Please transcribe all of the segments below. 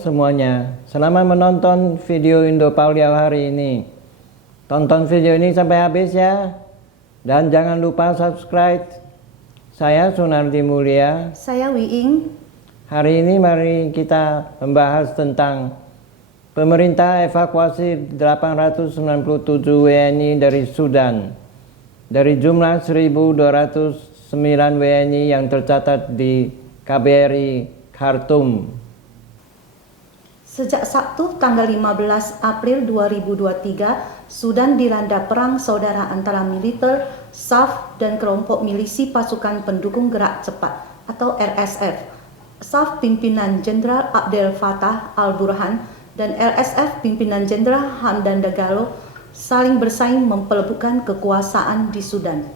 semuanya, selamat menonton video Indo Pauliau hari ini. Tonton video ini sampai habis ya. Dan jangan lupa subscribe. Saya Sunardi Mulia. Saya Wiing. Hari ini mari kita membahas tentang pemerintah evakuasi 897 WNI dari Sudan. Dari jumlah 1.209 WNI yang tercatat di KBRI Khartoum. Sejak Sabtu tanggal 15 April 2023, Sudan dilanda perang saudara antara militer, SAF, dan kelompok milisi pasukan pendukung gerak cepat atau RSF. SAF pimpinan Jenderal Abdel Fattah al-Burhan dan RSF pimpinan Jenderal Hamdan Dagalo saling bersaing memperebutkan kekuasaan di Sudan.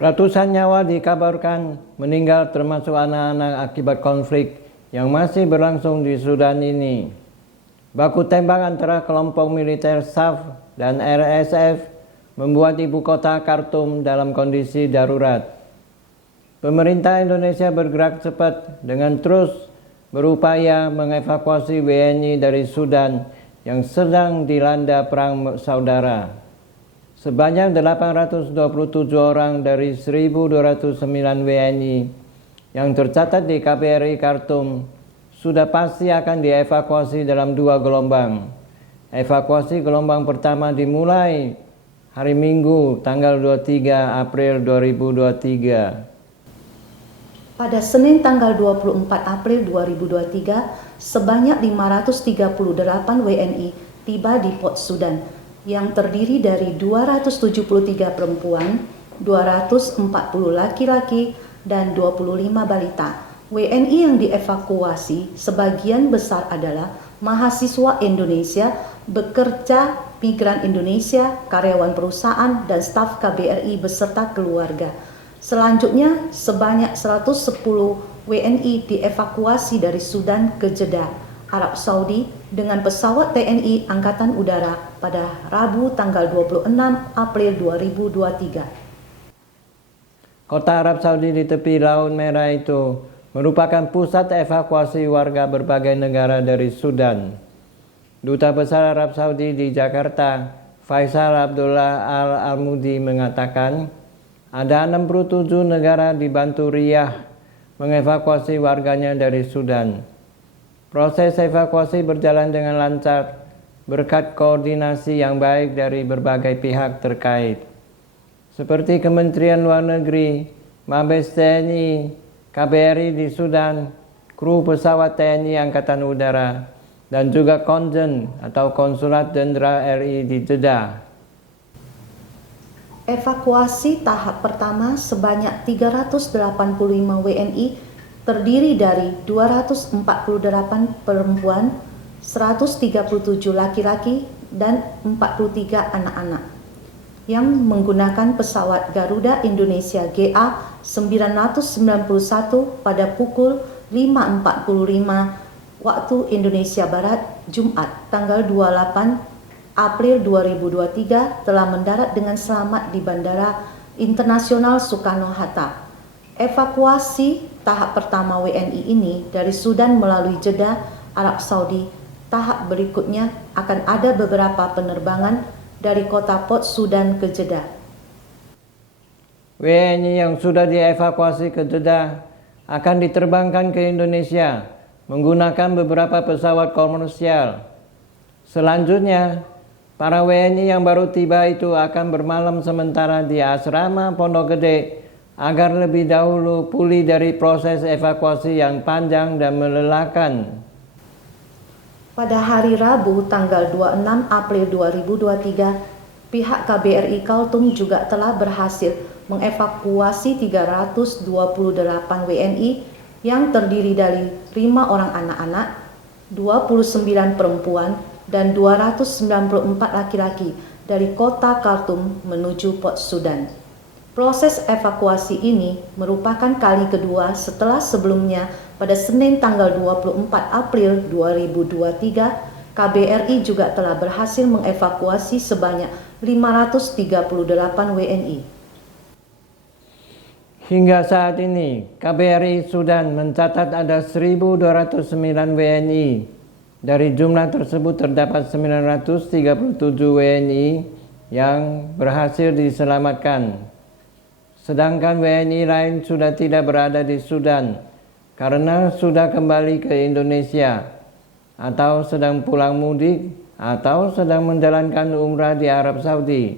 Ratusan nyawa dikabarkan meninggal termasuk anak-anak akibat konflik yang masih berlangsung di Sudan ini. Baku tembak antara kelompok militer SAF dan RSF membuat ibu kota Khartoum dalam kondisi darurat. Pemerintah Indonesia bergerak cepat dengan terus berupaya mengevakuasi WNI dari Sudan yang sedang dilanda perang saudara. Sebanyak 827 orang dari 1.209 WNI yang tercatat di KBRI Khartoum sudah pasti akan dievakuasi dalam 2 gelombang. Evakuasi gelombang pertama dimulai hari Minggu tanggal 23 April 2023. Pada Senin tanggal 24 April 2023, sebanyak 538 WNI tiba di Port Sudan yang terdiri dari 273 perempuan, 240 laki-laki, dan 25 balita. WNI yang dievakuasi sebagian besar adalah mahasiswa Indonesia, bekerja migran Indonesia, karyawan perusahaan, dan staf KBRI beserta keluarga. Selanjutnya, sebanyak 110 WNI dievakuasi dari Sudan ke Jeddah, Arab Saudi dengan pesawat TNI Angkatan Udara pada Rabu tanggal 26 April 2023. Kota Arab Saudi di tepi Laut Merah itu merupakan pusat evakuasi warga berbagai negara dari Sudan. Duta Besar Arab Saudi di Jakarta, Faisal Abdullah Al-Almudi mengatakan, ada 67 negara dibantu Riyadh mengevakuasi warganya dari Sudan. Proses evakuasi berjalan dengan lancar berkat koordinasi yang baik dari berbagai pihak terkait, seperti Kementerian Luar Negeri, Mabes TNI, KBRI di Sudan, kru pesawat TNI Angkatan Udara, dan juga Konjen atau Konsulat Jenderal RI di Jeddah. Evakuasi tahap pertama sebanyak 385 WNI terdiri dari 248 perempuan, 137 laki-laki, dan 43 anak-anak yang menggunakan pesawat Garuda Indonesia GA991 pada pukul 5.45 waktu Indonesia Barat, Jumat, tanggal 28 April 2023 telah mendarat dengan selamat di Bandara Internasional Soekarno-Hatta. Evakuasi tahap pertama WNI ini dari Sudan melalui Jeddah, Arab Saudi. Tahap berikutnya akan ada beberapa penerbangan dari kota Port Sudan ke Jeddah. WNI yang sudah dievakuasi ke Jeddah akan diterbangkan ke Indonesia menggunakan beberapa pesawat komersial. Selanjutnya, para WNI yang baru tiba itu akan bermalam sementara di asrama Pondok Gede agar lebih dahulu pulih dari proses evakuasi yang panjang dan melelahkan. Pada hari Rabu tanggal 26 April 2023, pihak KBRI Khartoum juga telah berhasil mengevakuasi 328 WNI yang terdiri dari 5 orang anak-anak, 29 perempuan, dan 294 laki-laki dari kota Khartoum menuju Port Sudan. Proses evakuasi ini merupakan kali kedua setelah sebelumnya pada Senin tanggal 24 April 2023, KBRI juga telah berhasil mengevakuasi sebanyak 538 WNI. Hingga saat ini, KBRI Sudan mencatat ada 1.209 WNI. Dari jumlah tersebut terdapat 937 WNI yang berhasil diselamatkan. Sedangkan WNI lain sudah tidak berada di Sudan karena sudah kembali ke Indonesia atau sedang pulang mudik atau sedang menjalankan umrah di Arab Saudi.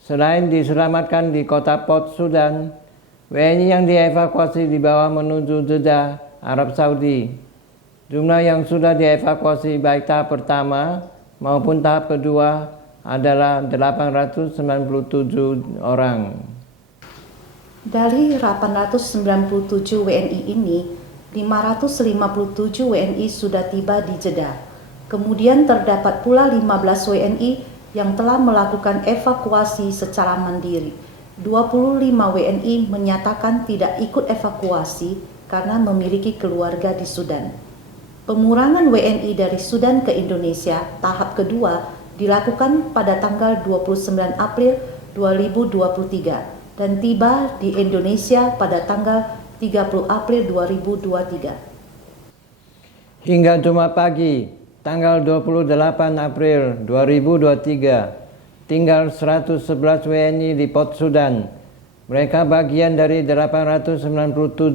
Selain diselamatkan di kota Port Sudan, WNI yang dievakuasi dibawa menuju Jeddah, Arab Saudi. Jumlah yang sudah dievakuasi baik tahap pertama maupun tahap kedua adalah 897 orang. Dari 897 WNI ini, 557 WNI sudah tiba di Jeddah. Kemudian terdapat pula 15 WNI yang telah melakukan evakuasi secara mandiri. 25 WNI menyatakan tidak ikut evakuasi karena memiliki keluarga di Sudan. Pemulangan WNI dari Sudan ke Indonesia tahap kedua dilakukan pada tanggal 29 April 2023 dan tiba di Indonesia pada tanggal 30 April 2023. Hingga Jumat pagi, tanggal 28 April 2023, tinggal 111 WNI di Port Sudan. Mereka bagian dari 897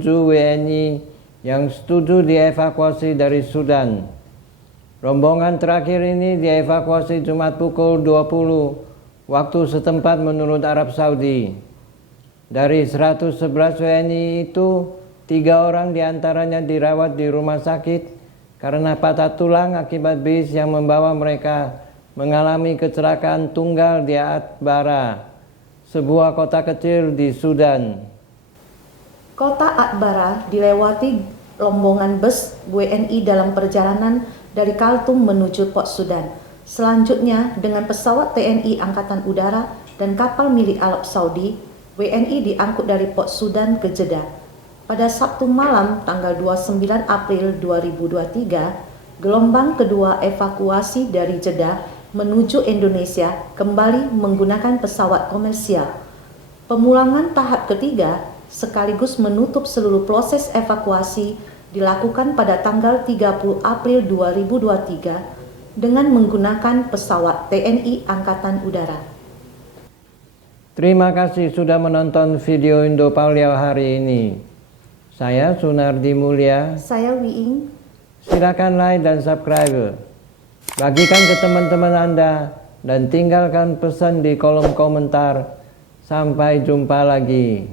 WNI yang setuju dievakuasi dari Sudan. Rombongan terakhir ini dievakuasi Jumat pukul 20 waktu setempat menurut Arab Saudi. Dari 111 WNI itu, 3 orang diantaranya dirawat di rumah sakit karena patah tulang akibat bis yang membawa mereka mengalami kecelakaan tunggal di Atbara, sebuah kota kecil di Sudan. Kota Atbara dilewati rombongan bus WNI dalam perjalanan dari Khartoum menuju Port Sudan. Selanjutnya, dengan pesawat TNI Angkatan Udara dan kapal milik Arab Saudi, WNI diangkut dari Port Sudan ke Jeddah. Pada Sabtu malam tanggal 29 April 2023, gelombang kedua evakuasi dari Jeddah menuju Indonesia kembali menggunakan pesawat komersial. Pemulangan tahap ketiga sekaligus menutup seluruh proses evakuasi dilakukan pada tanggal 30 April 2023 dengan menggunakan pesawat TNI Angkatan Udara. Terima kasih sudah menonton video Indopaulia hari ini. Saya Sunardi Mulya. Saya Wiing. Silakan like dan subscribe. Bagikan ke teman-teman Anda dan tinggalkan pesan di kolom komentar. Sampai jumpa lagi.